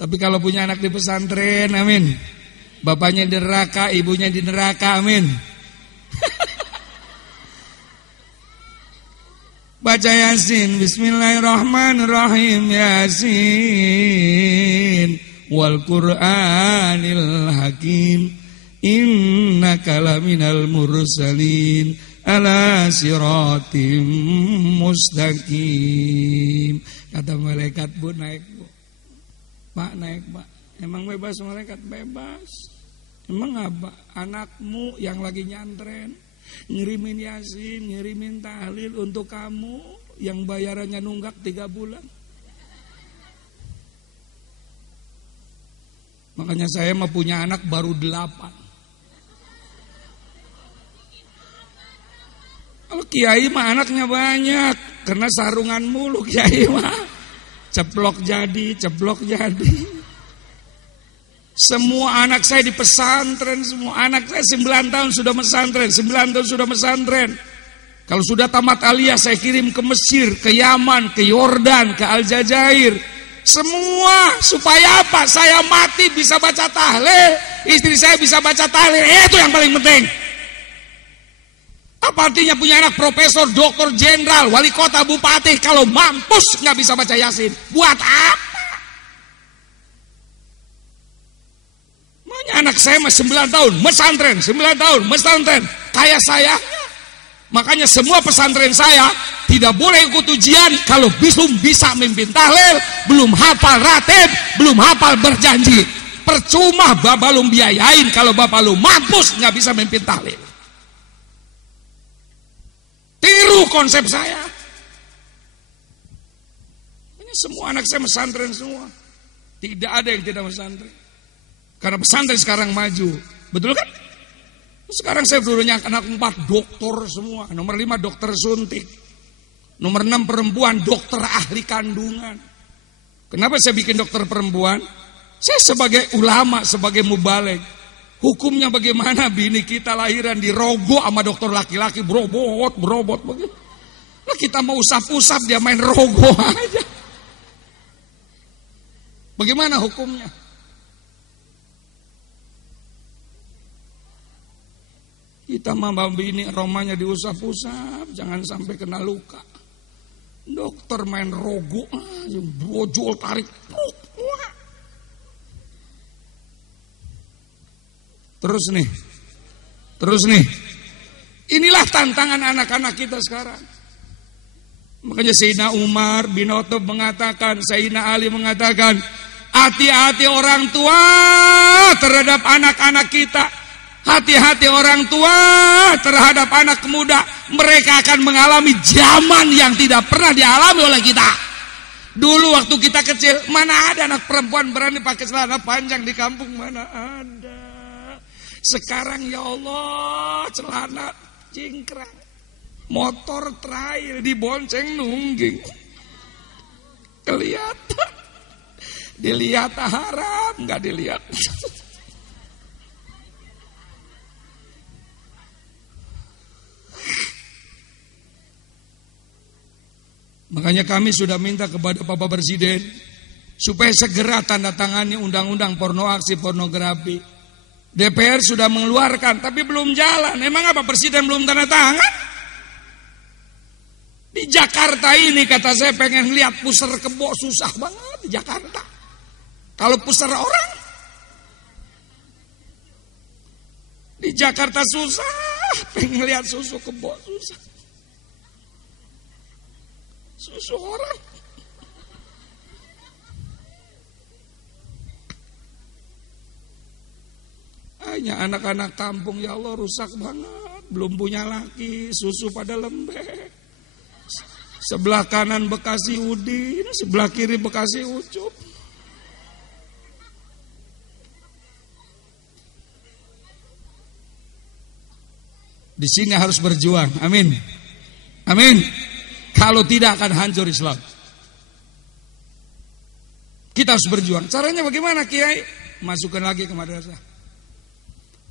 Tapi kalau punya anak di pesantren, amin. Bapaknya di neraka, ibunya di neraka, amin. Baca Yasin, bismillahirrahmanirrahim, Yasin, wal Qur'anil hakim, innaka laminal mursalin, ala siratim mustaqim. Kata malaikat, Bu, naik, Bu. Pak, naik, Pak. Emang bebas malaikat? Bebas. Emang apa? Anakmu yang lagi nyantren ngirimin Yasin, ngirimin tahlil untuk kamu yang bayarannya nunggak 3 bulan. Makanya saya mah punya anak baru 8. Kalau kiai mah anaknya banyak, karena sarungan mulu kiai mah. Ceplok jadi. Semua anak saya di pesantren, semua anak saya 9 tahun sudah pesantren. Kalau sudah tamat aliyah saya kirim ke Mesir, ke Yaman, ke Yordan, ke Aljazair. Semua supaya apa? Saya mati bisa baca tahlil, istri saya bisa baca tahlil. Itu yang paling penting. Apa artinya punya anak profesor, doktor, jenderal, wali kota, bupati, kalau mampus nggak bisa baca Yasin? Buat apa? Makanya anak saya masih 9 tahun, mesantren, kayak saya. Makanya semua pesantren saya tidak boleh ikut ujian kalau belum bisa mimpin tahlil, belum hafal ratib, belum hafal berjanji. Percuma bapak lu biayain kalau bapak lu mampus nggak bisa mimpin tahlil. Tiru konsep saya. Ini semua anak saya pesantren semua. Tidak ada yang tidak pesantren. Karena pesantren sekarang maju. Betul kan? Sekarang saya punya anak 4 dokter semua. Nomor 5 dokter suntik. Nomor 6 perempuan dokter ahli kandungan. Kenapa saya bikin dokter perempuan? Saya sebagai ulama, sebagai mubaligh. Hukumnya bagaimana bini kita lahiran dirogoh sama dokter laki-laki, berobot begitu. Lah kita mau usap-usap dia main rogoh aja. Bagaimana hukumnya? Kita mah bini romanya diusap-usap, jangan sampai kena luka. Dokter main rogoh aja, brojol tarik. Terus nih, inilah tantangan anak-anak kita sekarang. Makanya Sayyidina Umar bin Khattab mengatakan, Sayyidina Ali mengatakan, hati-hati orang tua terhadap anak-anak kita. Hati-hati orang tua terhadap anak muda. Mereka akan mengalami zaman yang tidak pernah dialami oleh kita. Dulu waktu kita kecil, mana ada anak perempuan berani pakai celana panjang di kampung, mana ada. Sekarang ya Allah, celana cingkrang, motor trail dibonceng nungging, kelihatan. Dilihat haram, nggak dilihat. Makanya kami sudah minta kepada Bapak Presiden supaya segera tanda tangani undang-undang pornografi. DPR sudah mengeluarkan tapi belum jalan. Emang apa Presiden belum tanda tangan? Di Jakarta ini kata saya pengen lihat pusar kebo, susah banget di Jakarta. Kalau pusar orang di Jakarta susah, pengen lihat susu kebo susah. Susu orang. Hanya anak-anak kampung ya Allah rusak banget, belum punya laki, susu pada lembek. Sebelah kanan Bekasi Udin, sebelah kiri Bekasi Ucup. Di sini harus berjuang, amin. Amin. Kalau tidak akan hancur Islam. Kita harus berjuang. Caranya bagaimana Kiai? Masukkan lagi ke madrasah.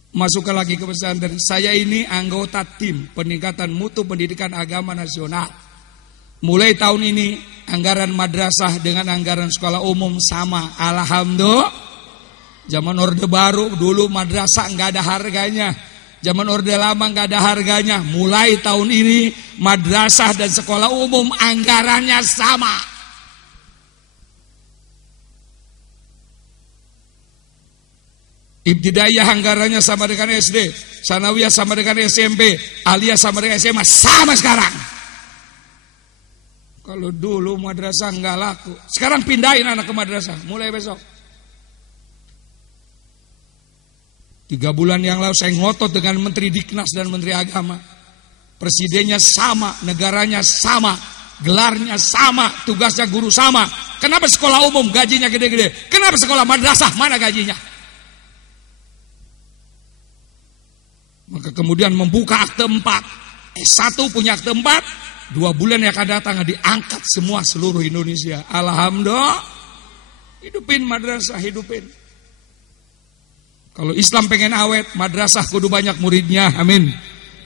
Masukkan lagi ke pesantren. Saya ini anggota tim peningkatan mutu pendidikan agama nasional. Mulai tahun ini Anggaran madrasah dengan anggaran sekolah umum sama. Alhamdulillah. Zaman Orde Baru dulu madrasah nggak ada harganya. Zaman Orde Lama nggak ada harganya. Mulai tahun ini madrasah dan sekolah umum anggarannya sama. Ibtidaiyah anggarannya sama dengan SD, Sanawiyah sama dengan SMP, Aliyah sama dengan SMA, sama sekarang. Kalau dulu madrasah nggak laku, sekarang pindahin anak ke madrasah, mulai besok. 3 bulan yang lalu saya ngotot dengan Menteri Diknas dan Menteri Agama. Presidennya sama, negaranya sama, gelarnya sama, tugasnya guru sama. Kenapa sekolah umum gajinya gede-gede? Kenapa sekolah madrasah mana gajinya? Maka kemudian membuka akte 4. S1 punya akte 4. 2 bulan yang akan datang diangkat semua seluruh Indonesia. Alhamdulillah. Hidupin madrasah, hidupin. Kalau Islam pengen awet, madrasah kudu banyak muridnya, amin.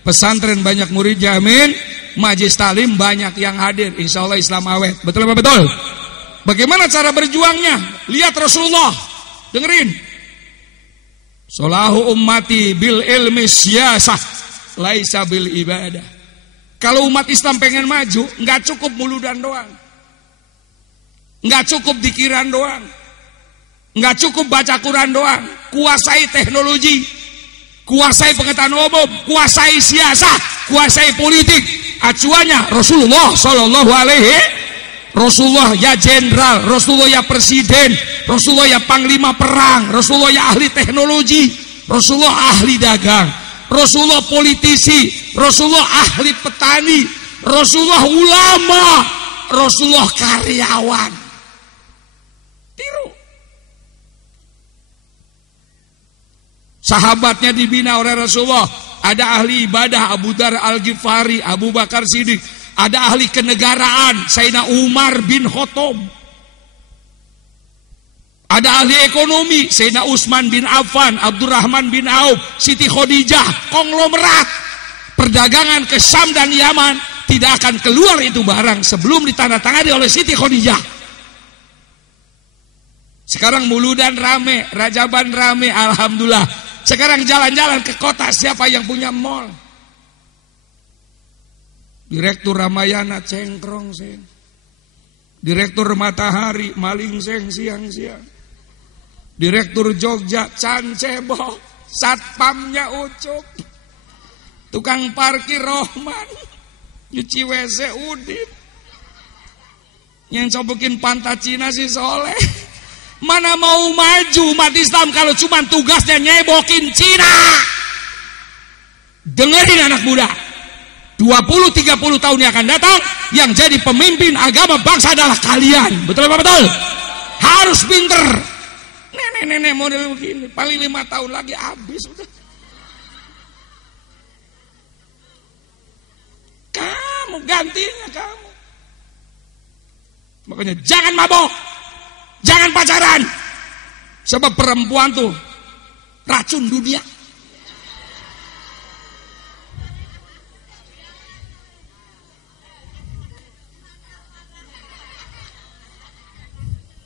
Pesantren banyak muridnya, amin. Majelis taklim banyak yang hadir, insya Allah Islam awet. Betul apa betul? Bagaimana cara berjuangnya? Lihat Rasulullah, dengerin. Solahu ummati bil ilmi siyasah, laisa bil ibadah. Kalau umat Islam pengen maju, nggak cukup muludan doang, nggak cukup dikiran doang, nggak cukup baca Quran doang. Kuasai teknologi, kuasai pengetahuan umum, kuasai siasat, kuasai politik. Acuannya Rasulullah Sallallahu Alaihi. Rasulullah ya jenderal, Rasulullah ya presiden, Rasulullah ya panglima perang, Rasulullah ya ahli teknologi, Rasulullah ahli dagang, Rasulullah politisi, Rasulullah ahli petani, Rasulullah ulama, Rasulullah karyawan. Tiru. Sahabatnya dibina oleh Rasulullah. Ada ahli ibadah Abu Dar Al-Ghifari, Abu Bakar Siddiq. Ada ahli kenegaraan Sayyidina Umar bin Khattab. Ada ahli ekonomi Sayyidina Utsman bin Affan, Abdurrahman bin Auf, Siti Khadijah. Konglomerat perdagangan ke Syam dan Yaman. Tidak akan keluar itu barang sebelum ditandatangani oleh Siti Khadijah. Sekarang muludan rame, Rajaban rame, alhamdulillah. Sekarang jalan-jalan ke kota, siapa yang punya mall? Direktur Ramayana cengkrong seng. Direktur Matahari maling seng siang-siang. Direktur Jogja cancebok. Satpamnya Ucup. Tukang parkir Rohman. Nyuci WC Udin. Yang cobokin pantat Cina si Soleh. Mana mau maju umat Islam kalau cuma tugasnya nyebokin Cina. Dengerin anak muda. 20-30 tahun yang akan datang, yang jadi pemimpin agama bangsa adalah kalian. Betul apa betul? Harus pinter. Nenek-nenek model begini, paling 5 tahun lagi habis udah. Kamu gantinya kamu. Makanya jangan mabok, jangan pacaran. Sebab perempuan tuh racun dunia.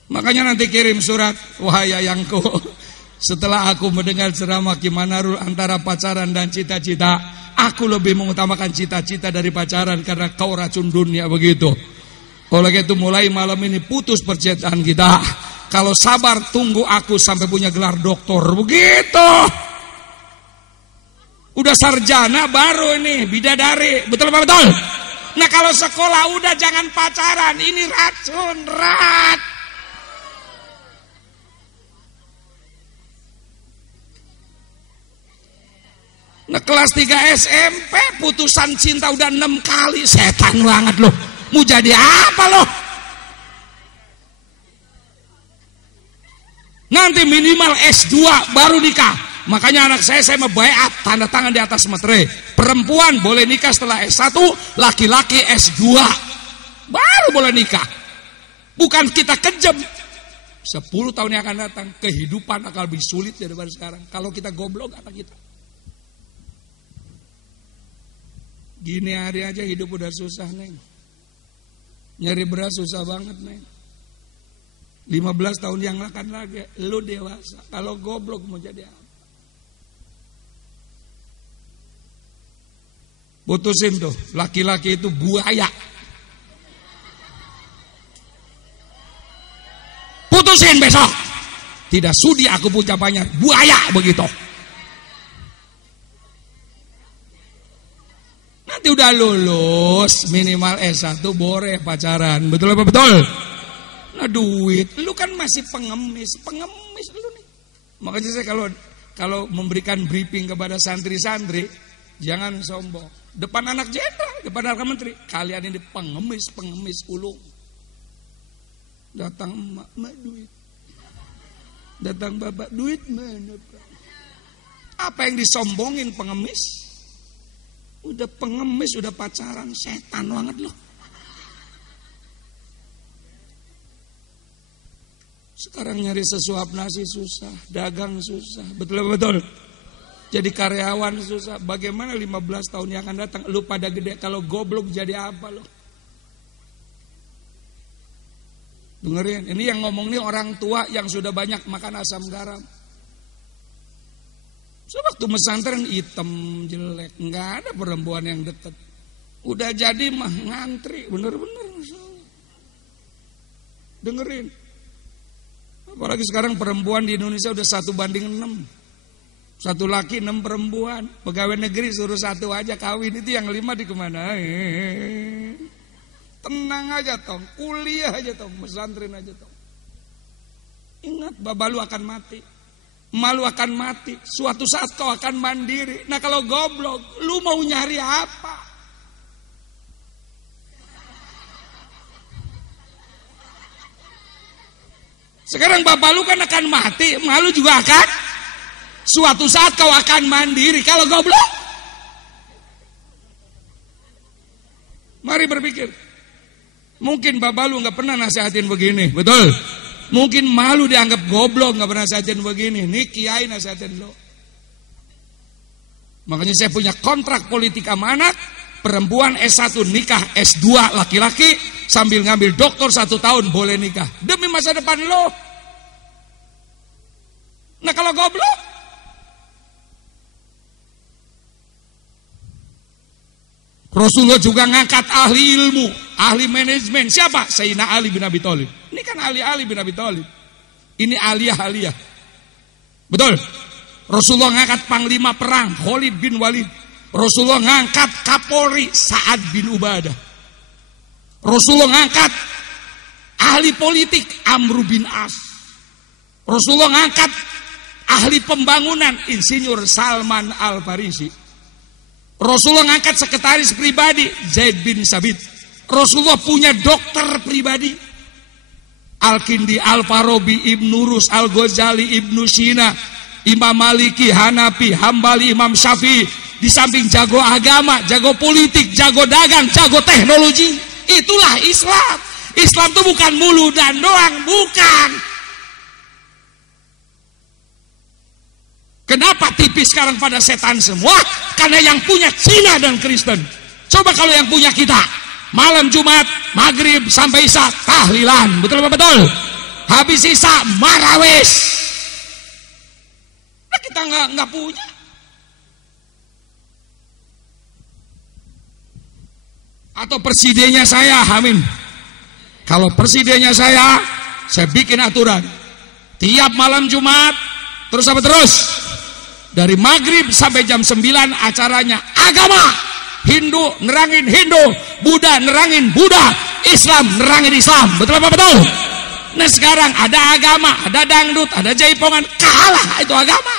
Makanya nanti kirim surat, wahai ayangku, setelah aku mendengar ceramah Ki Manarul antara pacaran dan cita-cita, aku lebih mengutamakan cita-cita dari pacaran karena kau racun dunia begitu. Oleh itu mulai malam ini putus percintaan kita. Kalau sabar tunggu aku sampai punya gelar doktor begitu. Udah sarjana baru ini bidadari, betul apa betul? Nah kalau sekolah udah jangan pacaran, ini racun rat. Nah kelas 3 SMP putusan cinta udah 6 kali. Setan banget loh. Mau jadi apa loh? Nanti minimal S2 baru nikah. Makanya anak saya mau baiat, tanda tangan di atas materai. Perempuan boleh nikah setelah S1, laki-laki S2 baru boleh nikah. Bukan kita kejam. 10 tahun yang akan datang kehidupan akan lebih sulit daripada sekarang. Kalau kita goblok apa kita? Gini hari aja hidup udah susah neng. Nyari beras susah banget, men. 15 tahun yang akan lagi, lu dewasa. Kalau goblok mau jadi apa? Putusin tuh, laki-laki itu buaya. Putusin besok. Tidak sudi aku ucapannya, buaya begitu. Nanti udah lulus, minimal S1 boleh pacaran. Betul apa betul? Nah duit, lu kan masih pengemis lu nih. Makanya saya kalau memberikan briefing kepada santri-santri, jangan sombong. Depan anak jenderal, depan anak menteri, kalian ini pengemis ulung. Datang emak duit. Datang bapak duit mana Pak? Apa yang disombongin pengemis? Udah pengemis, udah pacaran, setan banget loh. Sekarang nyari sesuap nasi susah, dagang susah, betul. Jadi karyawan susah. Bagaimana 15 tahun yang akan datang? Lu pada gede, kalau goblok jadi apa lo? Dengerin, ini yang ngomong nih orang tua yang sudah banyak makan asam garam. So, waktu pesantren hitam jelek, nggak ada perempuan yang deket. Udah jadi mah ngantri, bener-bener. Dengerin. Apalagi sekarang perempuan di Indonesia udah 1:6. 1 laki 6 perempuan. Pegawai negeri suruh 1 aja kawin, itu yang 5 di kemana? Tenang aja tong, kuliah aja tong, pesantren aja tong. Ingat, baba lu akan mati, malu akan mati. Suatu saat kau akan mandiri. Nah kalau goblok, lu mau nyari apa? Sekarang bapak lu kan akan mati, malu juga akan. Suatu saat kau akan mandiri. Kalau goblok, mari berpikir. Mungkin bapak lu gak pernah nasihatin begini, betul? Mungkin malu dianggap goblok, gak pernah nasihatin begini. Nih kiai nasihatin lo. Makanya saya punya kontrak politik sama anak. Perempuan S1 nikah, S2 laki-laki, sambil ngambil doktor 1 tahun boleh nikah. Demi masa depan lo. Nah kalau goblok, Rasulullah juga ngangkat ahli ilmu, ahli manajemen. Siapa? Sayyidina Ali bin Abi Thalib. Ini kan ahli bin Abi Thalib. Ini aliyah. Betul. Rasulullah ngangkat panglima perang Khalid bin Walid. Rasulullah ngangkat Kapolri Sa'ad bin Ubadah. Rasulullah ngangkat ahli politik Amr bin As. Rasulullah ngangkat ahli pembangunan Insinyur Salman Al-Farisi. Rasulullah ngangkat sekretaris pribadi Zaid bin Sabit. Rasulullah punya dokter pribadi Al-Kindi, Al-Farabi, Ibnu Rus, Al-Ghazali, Ibnu Sina, Imam Maliki, Hanafi, Hambali, Imam Syafi'i. Di samping jago agama, jago politik, jago dagang, jago teknologi. Itulah Islam. Islam itu bukan mulu dan doang, bukan. Kenapa tipis sekarang pada setan semua? Karena yang punya Cina dan Kristen. Coba kalau yang punya kita, malam Jumat, maghrib sampai Isya tahlilan, betul apa betul? Habis Isya marawis. Nah kita nggak punya. Atau presidennya saya, amin. Kalau presidennya saya bikin aturan. Tiap malam Jumat, terus apa terus? Dari maghrib sampai jam 9 acaranya agama. Hindu nerangin Hindu, Buddha nerangin Buddha, Islam nerangin Islam. Betul apa betul? Nah sekarang ada agama, ada dangdut, ada jaipongan, kalah itu agama.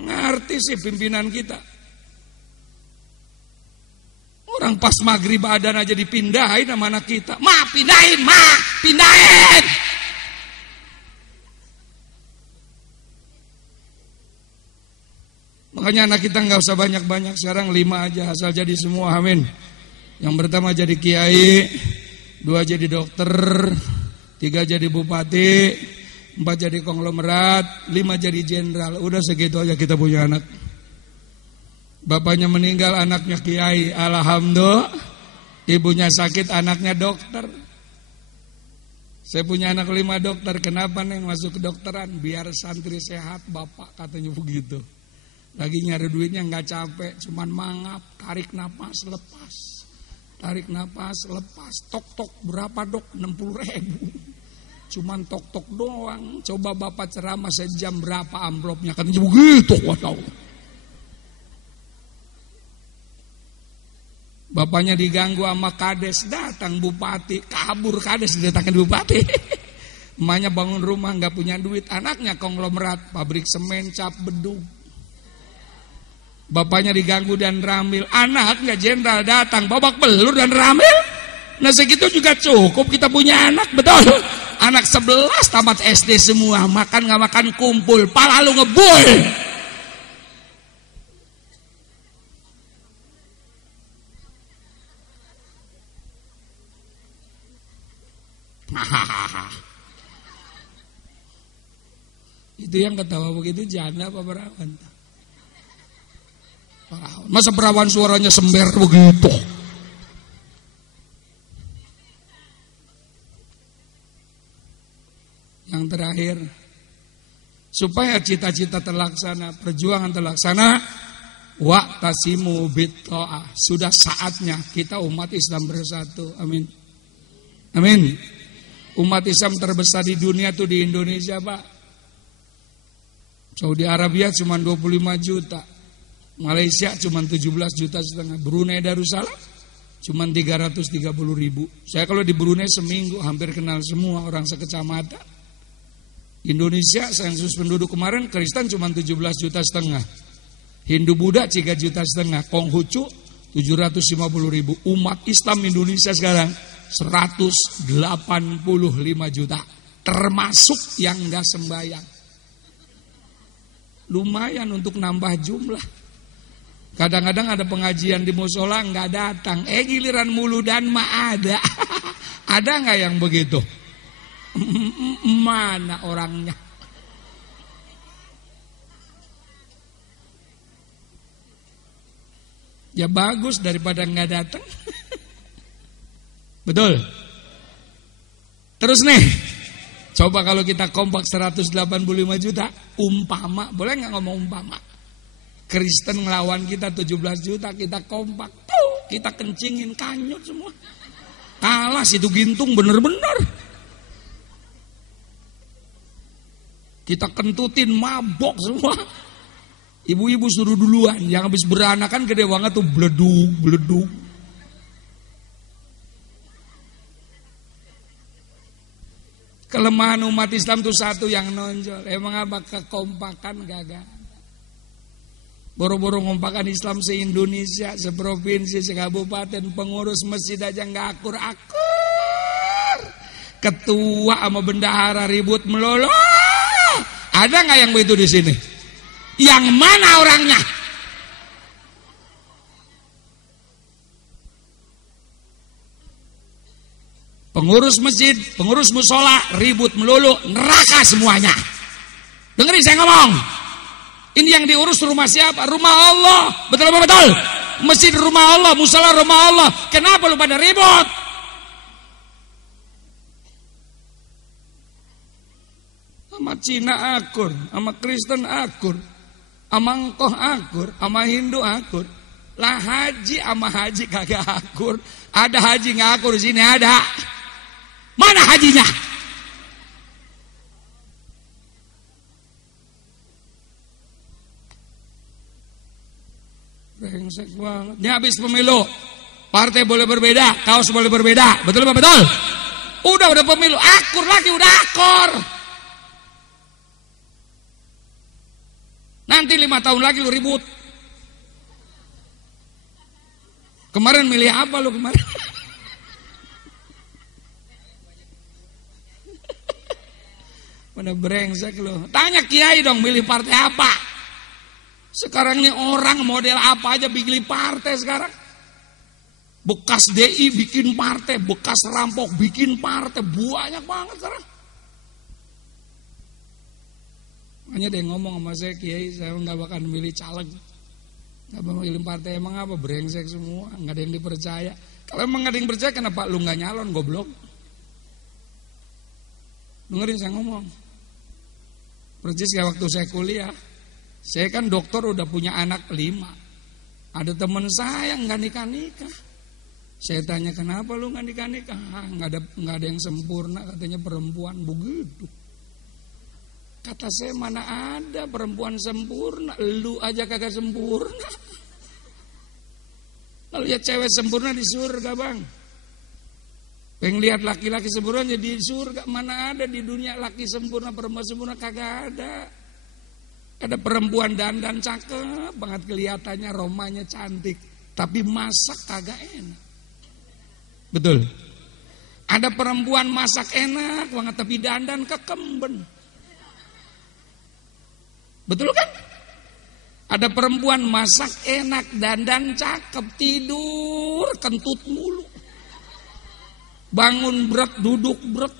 Nggak ngerti sih pimpinan kita. Orang pas maghrib adan aja dipindahin sama anak kita. Pindahin. Makanya anak kita nggak usah banyak-banyak, sekarang 5 aja asal jadi semua, amin. Yang pertama jadi kiai, 2 jadi dokter, 3 jadi bupati, 4 jadi konglomerat, 5 jadi jenderal. Udah segitu aja kita punya anak. Bapaknya meninggal, anaknya kiai. Alhamdulillah. Ibunya sakit, anaknya dokter. Saya punya anak 5 dokter. Kenapa neng masuk kedokteran? Biar santri sehat, bapak katanya begitu. Lagi nyari duitnya nggak capek, cuman mangap, tarik napas lepas, tarik napas lepas. Tok tok berapa dok? 60.000. Cuman tok tok doang. Coba bapak ceramah sejam berapa amplopnya? Katanya begitu. Waduh. Bapaknya diganggu sama kades, datang bupati, kabur kades didatangkan bupati. Emaknya bangun rumah nggak punya duit, anaknya konglomerat, pabrik semen, cap, beduk. Bapaknya diganggu dan ramil, anaknya jenderal datang, babak belur dan ramil. Nah segitu juga cukup kita punya anak, betul. Anak 11 tamat SD semua, makan nggak makan kumpul, pala lu ngebul. Itu yang ketawa begitu janda apa perawan? Perawan. Masa perawan suaranya sember begitu? Yang terakhir, supaya cita-cita terlaksana, perjuangan terlaksana, wa'tasimu bitta'ah. Sudah saatnya kita umat Islam bersatu. Amin. Amin. Umat Islam terbesar di dunia tuh di Indonesia, Pak. Saudi Arabia cuma 25 juta. Malaysia cuma 17,5 juta. Brunei Darussalam cuma 330.000. Saya kalau di Brunei seminggu hampir kenal semua orang sekecamatan. Indonesia sensus penduduk kemarin Kristen cuma 17,5 juta. Hindu Buddha 3,5 juta. Konghucu 750.000. Umat Islam Indonesia sekarang 185 juta, termasuk yang enggak sembahyang. Lumayan untuk nambah jumlah. Kadang-kadang ada pengajian di musola enggak datang, giliran muludan mah ada. Ada enggak yang begitu? Mana orangnya? Ya bagus daripada enggak datang. Betul. Terus nih, coba kalau kita kompak 185 juta, umpama, boleh nggak ngomong umpama? Kristen ngelawan kita 17 juta, kita kompak, kita kencingin kanyut semua. Kalah situ gintung bener-bener. Kita kentutin mabok semua. Ibu-ibu suruh duluan, yang habis beranakan gede banget tuh bleduk. Kelemahan umat Islam itu satu yang nonjol. Emang apa? Kekompakan gagal. Boro-boro ngompakan Islam se-Indonesia, seprovinsi, sekabupaten, pengurus masjid aja nggak akur-akur. Ketua sama bendahara ribut melulu. Ada nggak yang begitu di sini? Yang mana orangnya? Pengurus masjid, pengurus musola ribut melulu, neraka semuanya. Dengerin saya ngomong. Ini yang diurus rumah siapa? Rumah Allah. Betul apa betul? Masjid rumah Allah, musola rumah Allah. Kenapa lu pada ribut? Sama Cina akur, sama Kristen akur, sama engkoh akur, sama Hindu akur. Lah haji sama haji kagak akur. Ada haji nggak akur di sini ada. Mana hajinya? Brengsek banget. Ini habis pemilu. Partai boleh berbeda, kaos boleh berbeda. Betul apa betul? Udah pemilu, akur lagi, udah akur. Nanti 5 tahun lagi lu ribut. Kemarin milih apa lu kemarin? Mana brengsek lu. Tanya kiai dong milih partai apa? Sekarang ini orang model apa aja bikin partai sekarang. Bekas DI bikin partai, bekas rampok bikin partai, banyak banget sekarang. Makanya dia ngomong sama saya, kiai saya nggak bakal milih caleg. Gak mau ilim partai emang apa? Brengsek semua, nggak ada yang dipercaya. Kalau emang nggak ada yang percaya, kenapa lu nggak nyalon, goblok? Dengerin saya ngomong. Persis kayak waktu saya kuliah, saya kan dokter udah punya anak 5. Ada teman saya nggak nikah. Saya tanya kenapa lu nggak nikah? Nggak ada yang sempurna, katanya perempuan begitu. Kata saya, mana ada perempuan sempurna, lu aja kagak sempurna. Kalau lihat cewek sempurna di surga, Bang. Pengen lihat laki-laki sempurna jadi di surga, mana ada di dunia laki sempurna, perempuan sempurna, kagak ada. Ada perempuan dandan cakep banget kelihatannya, romanya cantik, tapi masak kagak enak. Betul. Ada perempuan masak enak banget tapi dandan kekemben. Betul kan? Ada perempuan masak enak, dandan cakep, tidur kentut mulu. Bangun brek, duduk brek.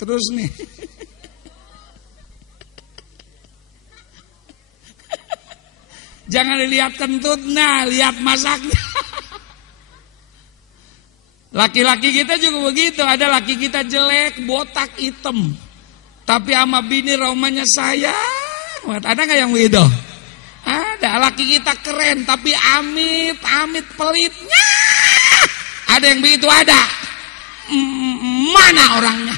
Terus nih. Jangan dilihat kentut, nah lihat masaknya. Laki-laki kita juga begitu, ada laki kita jelek, botak, hitam. Tapi sama bini romanya sayang. Ada gak yang begitu? Ada. Laki kita keren, tapi amit pelitnya. Ada yang begitu, ada. Mana orangnya?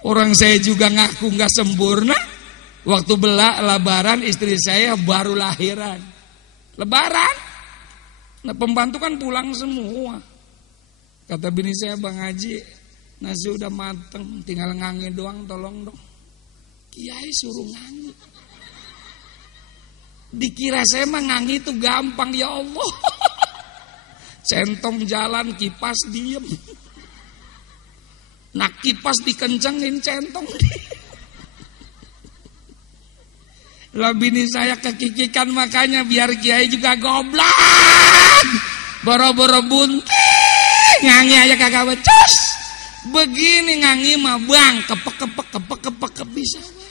Orang saya juga ngaku gak sempurna. Waktu lebaran istri saya baru lahiran. Lebaran, nah pembantu kan pulang semua. Kata bini saya, Bang Haji, nasi udah mateng, tinggal ngangi doang, tolong dong. Kiai suruh ngangi. Dikira saya mah ngangi itu gampang, ya Allah. Centong jalan, kipas diem. Nah kipas dikencengin, centong diem. Lah bini saya kekikikan, makanya biar kiai juga goblok. Boro-boro bunting, ngangi aja kagak becus. Begini ngangi mah Bang, kepek bisa Bang.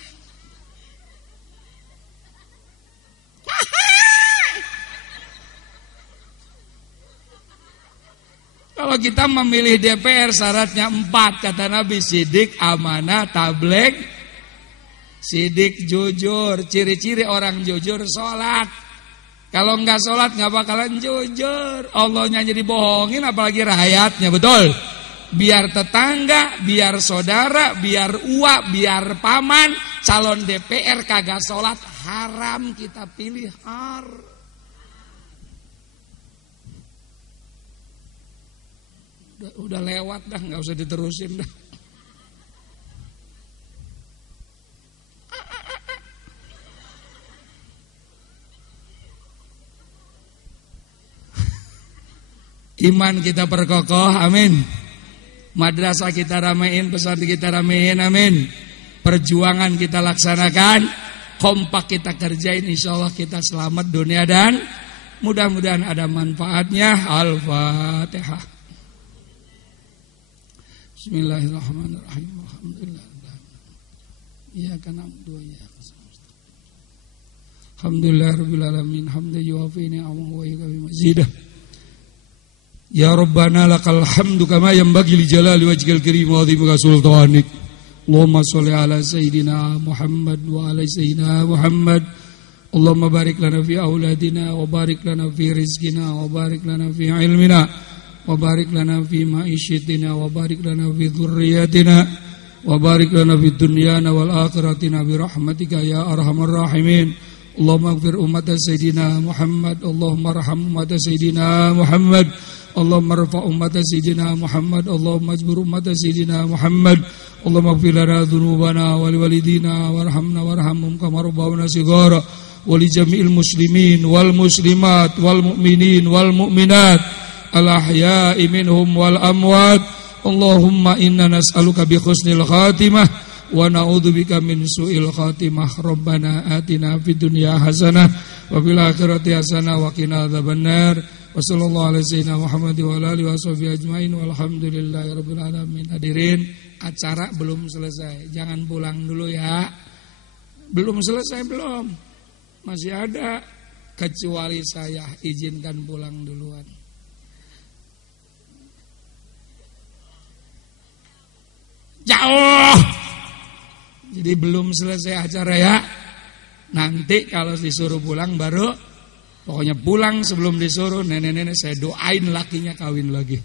Kalau kita memilih DPR syaratnya 4, kata Nabi, sidik, amanah, tabligh. Sidik, jujur. Ciri-ciri orang jujur, sholat. Kalau enggak sholat enggak bakalan jujur. Allahnya jadi bohongin, apalagi rakyatnya, betul. Biar tetangga, biar saudara, biar uak, biar paman, calon DPR kagak sholat, haram kita pilih. Udah lewat dah, enggak usah diterusin dah. Iman kita perkokoh, amin. Madrasah kita ramein, pesantren kita ramein, amin. Perjuangan kita laksanakan, kompak kita kerjain, insyaallah kita selamat dunia dan mudah-mudahan ada manfaatnya. Al-Fatihah. Bismillahirrahmanirrahim. Alhamdulillah. Iyyaka na'budu wa iyyaka nasta'in. Alhamdulillahirabbil alamin. Hamdan yuwafi ni'amahu wa yukafi mazidah. Ya Rabbana lakal hamdu kama yanbaghi li jalali wajhikal karim wa 'azimi sultanik. Allahumma shalli ala sayyidina Muhammad wa ala sayyidina Muhammad. Allahumma barik lana fi auladina wa barik lana fi rizqina wa barik lana fi ilmina wa barik lana fi ma'isyatina wa barik lana fi dhurriyyatina wa barik lana fid dunyana wal akhiratina bi rahmatika ya arhamar rahimin. Allahumma ighfir ummata sayyidina Muhammad. Allahumma arham ummata sayyidina Muhammad. Allahumma rfa' ummata sayyidina Muhammad. Allahumma ajbur ummata sayyidina Muhammad. Allahumma ighfir lana dhunubana wa liwalidina warhamna warhamhum kama rabbawna shighara wa li jami'il muslimin wal muslimat wal mu'minin wal mu'minat al ahya'i minhum wal amwat. Allahumma inna nas'aluka bi husnil khatimah wa na'udzubika min su'il khatimah. Rabbana atina fid dunya hasanah wa fil akhirati hasanah wa qina adzabannar. Wassallallahu alaihi wasallam Muhammad wa alihi washabihi ajmain walhamdulillahirabbil alamin. Hadirin, acara belum selesai. Jangan pulang dulu ya. Belum selesai belum. Masih ada, kecuali saya izinkan pulang duluan. Jauh. Jadi belum selesai acara ya. Nanti kalau disuruh pulang baru, pokoknya pulang sebelum disuruh. Nenek-nenek saya doain lakinya kawin lagi.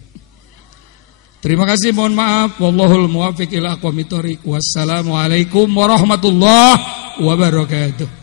Terima kasih, mohon maaf. Wallahul muwaffiq ila aqwamit thoriq. Wassalamualaikum warahmatullahi wabarakatuh.